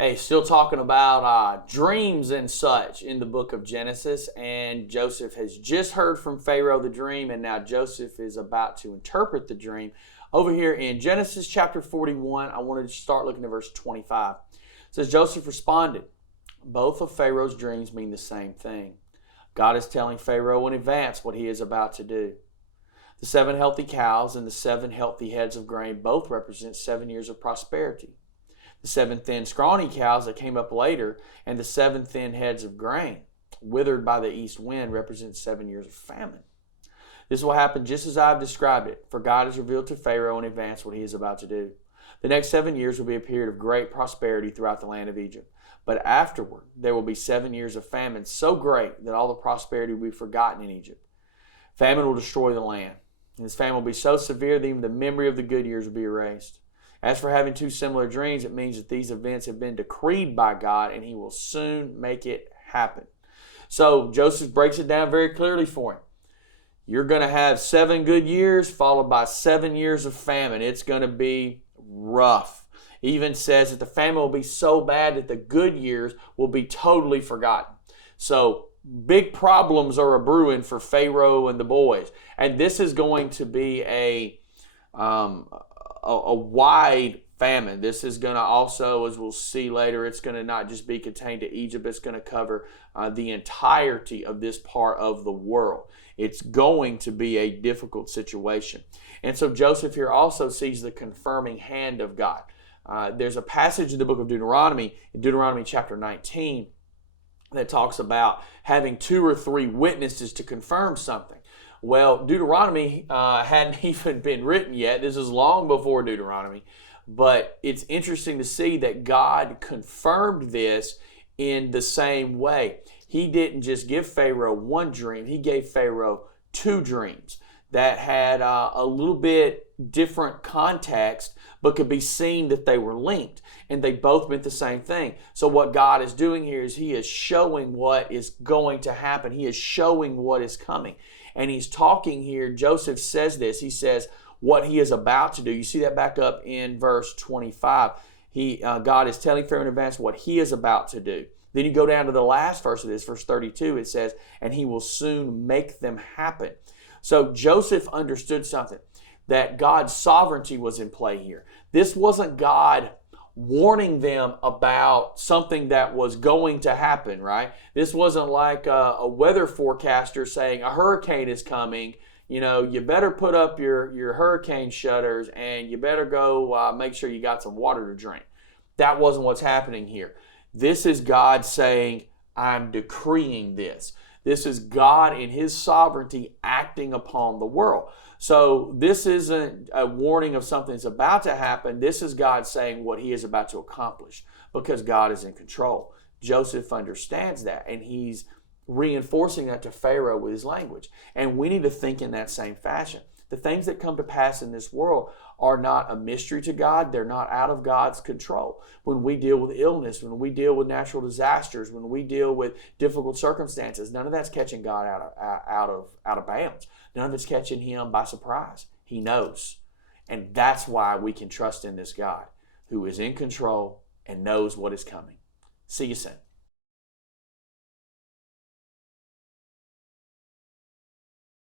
Hey, still talking about dreams and such in the book of Genesis. And Joseph has just heard from Pharaoh the dream, and now Joseph is about to interpret the dream. Over here in Genesis chapter 41, I wanted to start looking at verse 25. It says, Joseph responded, both of Pharaoh's dreams mean the same thing. God is telling Pharaoh in advance what he is about to do. The 7 healthy cows and the 7 healthy heads of grain both represent 7 years of prosperity. The 7 thin, scrawny cows that came up later and the 7 thin heads of grain, withered by the east wind, represent 7 years of famine. This will happen just as I've described it, for God has revealed to Pharaoh in advance what he is about to do. The next 7 years will be a period of great prosperity throughout the land of Egypt. But afterward, there will be 7 years of famine so great that all the prosperity will be forgotten in Egypt. Famine will destroy the land. And this famine will be so severe that even the memory of the good years will be erased. As for having 2 similar dreams, it means that these events have been decreed by God and he will soon make it happen. So Joseph breaks it down very clearly for him. You're going to have 7 good years followed by 7 years of famine. It's going to be rough. He even says that the famine will be so bad that the good years will be totally forgotten. So big problems are a brewing for Pharaoh and the boys. And this is going to be a wide famine. This is going to also, as we'll see later, it's going to not just be contained to Egypt. It's going to cover the entirety of this part of the world. It's going to be a difficult situation. And so Joseph here also sees the confirming hand of God. There's a passage in the book of Deuteronomy, in Deuteronomy chapter 19, that talks about having 2 or 3 witnesses to confirm something. Well, Deuteronomy hadn't even been written yet. This is long before Deuteronomy. But it's interesting to see that God confirmed this in the same way. He didn't just give Pharaoh 1 dream. He gave Pharaoh 2 dreams that had a little bit different context, but could be seen that they were linked. And they both meant the same thing. So what God is doing here is he is showing what is going to happen. He is showing what is coming. And he's talking here, Joseph says this, he says what he is about to do. You see that back up in verse 25. God is telling Pharaoh in advance what he is about to do. Then you go down to the last verse of this, verse 32, it says, and he will soon make them happen. So Joseph understood something, that God's sovereignty was in play here. This wasn't God warning them about something that was going to happen, right? This wasn't like a weather forecaster saying a hurricane is coming. You know, you better put up your hurricane shutters and you better go make sure you got some water to drink. That wasn't what's happening here. This is God saying, I'm decreeing this. This is God in his sovereignty acting upon the world. So this isn't a warning of something that's about to happen. This is God saying what he is about to accomplish because God is in control. Joseph understands that, and he's reinforcing that to Pharaoh with his language. And we need to think in that same fashion. The things that come to pass in this world are not a mystery to God. They're not out of God's control. When we deal with illness, when we deal with natural disasters, when we deal with difficult circumstances, none of that's catching God out of bounds. None of it's catching him by surprise. He knows. And that's why we can trust in this God who is in control and knows what is coming. See you soon.